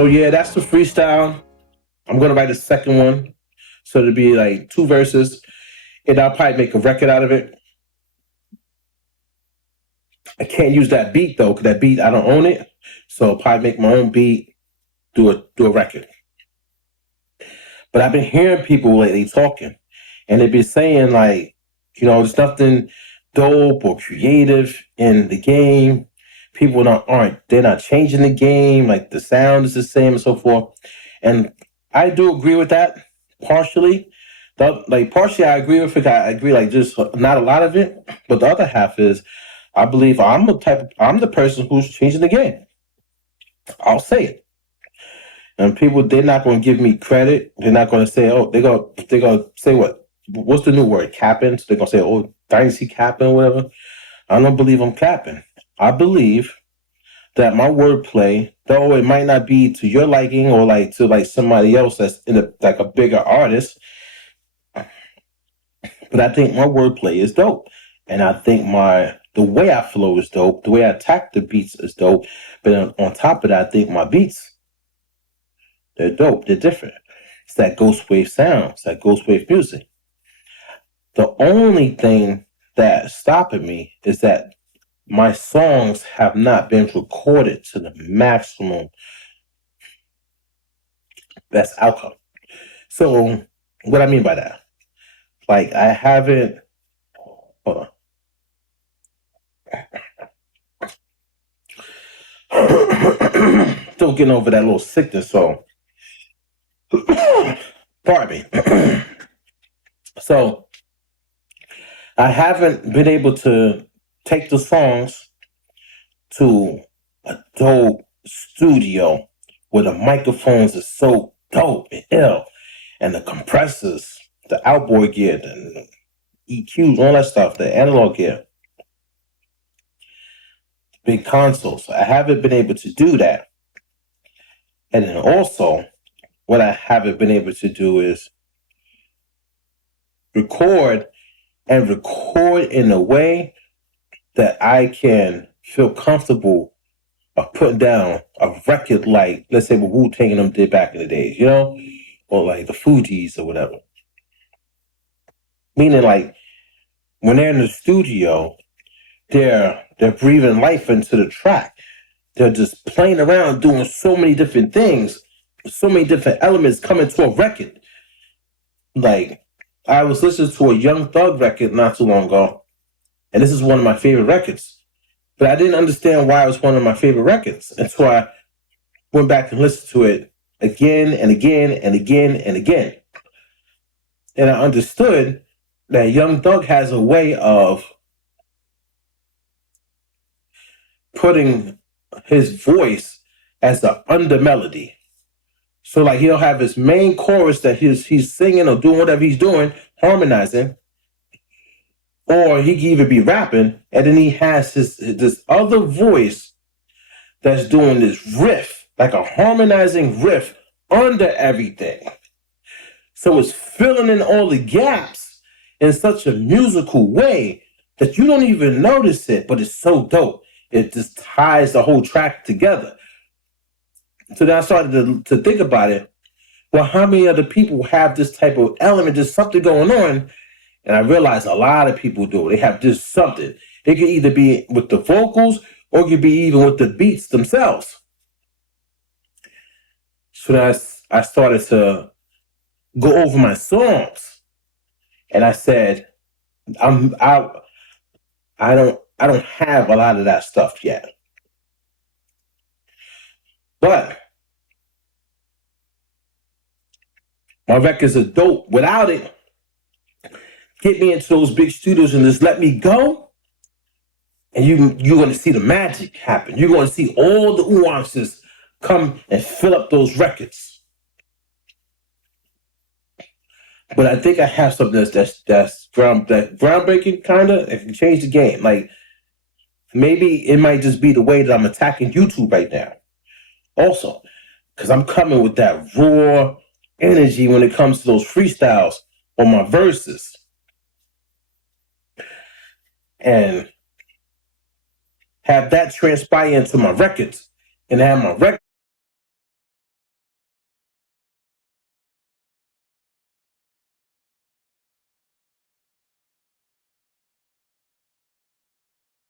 So yeah, that's the freestyle. I'm gonna write a second one, so it'll be like 2 verses, and I'll probably make a record out of it. I can't use that beat though, because that beat I don't own it. So I'll probably make my own beat, do a record. But I've been hearing people lately talking, and they've been saying like, there's nothing dope or creative in the game. People they're not changing the game. Like the sound is the same and so forth. And I do agree with that partially. Partially I agree with it. I agree like just not a lot of it. But the other half is I believe I'm the person who's changing the game. I'll say it. And people, they're not going to give me credit. They're not going to say, oh, they're going to say what? What's the new word? Capping? So they're going to say, oh, Dynasty capping or whatever. I don't believe I'm capping. I believe that my wordplay, though it might not be to your liking or like to like somebody else that's like a bigger artist, but I think my wordplay is dope. And I think the way I flow is dope. The way I attack the beats is dope. But on top of that, I think my beats, they're dope. They're different. It's that Ghost Wave sound. It's that Ghost Wave music. The only thing that's stopping me is that my songs have not been recorded to the maximum best outcome. So what I mean by that, like I haven't, hold on. Still getting over that little sickness, so pardon me. So I haven't been able to take the songs to a dope studio where the microphones are so dope and ill, and the compressors, the outboard gear, the EQs, all that stuff, the analog gear, big consoles. I haven't been able to do that. And then also, what I haven't been able to do is record in a way that I can feel comfortable of putting down a record like, let's say, what Wu-Tang and them did back in the days, or like the Fugees or whatever. Meaning, like, when they're in the studio, they're breathing life into the track. They're just playing around, doing so many different things, so many different elements coming to a record. Like, I was listening to a Young Thug record not too long ago, and this is one of my favorite records. But I didn't understand why it was one of my favorite records until I went back and listened to it again and again and again and again. And I understood that Young Thug has a way of putting his voice as the under melody. So like he'll have his main chorus that he's singing or doing whatever he's doing, harmonizing, or he can even be rapping, and then he has this other voice that's doing this riff, like a harmonizing riff under everything. So it's filling in all the gaps in such a musical way that you don't even notice it, but it's so dope. It just ties the whole track together. So then I started to think about it. Well, how many other people have this type of element, just something going on? And I realized a lot of people do. They have just something. It could either be with the vocals or it could be even with the beats themselves. So then I started to go over my songs, and I said, I don't have a lot of that stuff yet. But my records are dope. Without it, get me into those big studios and just let me go, and you're going to see the magic happen. You're going to see all the nuances come and fill up those records. But I think I have something that's groundbreaking, kind of. It can change the game. Like, maybe it might just be the way that I'm attacking YouTube right now. Also, because I'm coming with that raw energy when it comes to those freestyles or my verses. And have that transpire into my records, and have my record